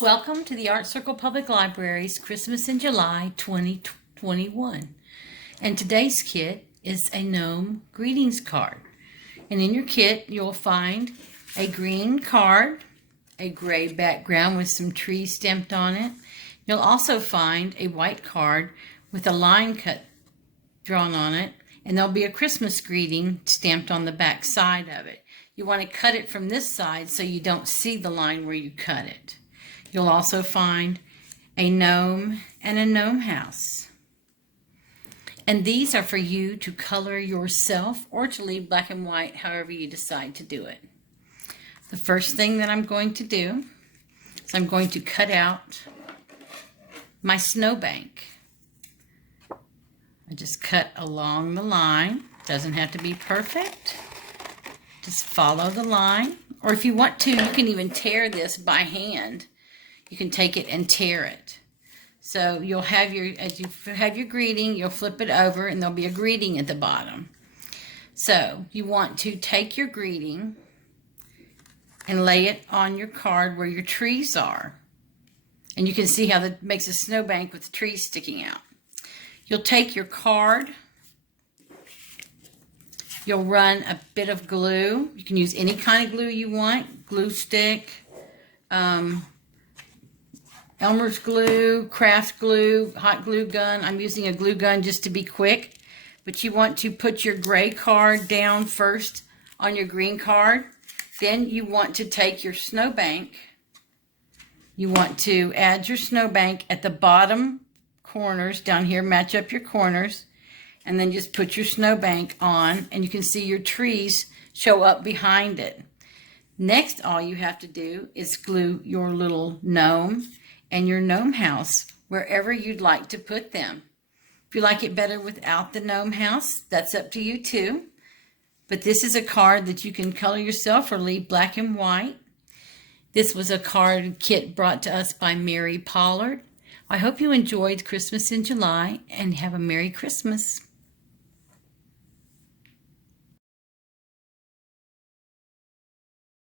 Welcome to the Art Circle Public Library's Christmas in July 2021. And today's kit is a gnome greetings card. And in your kit, you'll find a green card, a gray background with some trees stamped on it. You'll also find a white card with a line cut drawn on it, and there'll be a Christmas greeting stamped on the back side of it. You want to cut it from this side so you don't see the line where you cut it. You'll also find a gnome and a gnome house. And these are for you to color yourself or to leave black and white, however you decide to do it. The first thing that I'm going to do is I'm going to cut out my snowbank. I just cut along the line. Doesn't have to be perfect. Just follow the line. Or if you want to, you can even tear this by hand. You can take it and tear it. So you'll have as you have your greeting, you'll flip it over and there'll be a greeting at the bottom. So you want to take your greeting and lay it on your card where your trees are. And you can see how that makes a snowbank with the trees sticking out. You'll take your card. You'll run a bit of glue. You can use any kind of glue you want. Glue stick, Elmer's glue, craft glue, hot glue gun. I'm using a glue gun just to be quick. But you want to put your gray card down first on your green card. Then you want to take your snowbank. You want to add your snowbank at the bottom corners down here. Match up your corners. And then just put your snowbank on. And you can see your trees show up behind it. Next, all you have to do is glue your little gnome and your gnome house wherever you'd like to put them. If you like it better without the gnome house, that's up to you too. But this is a card that you can color yourself or leave black and white. This was a card kit brought to us by Pollard. I hope you enjoyed Christmas in July and have a Merry Christmas.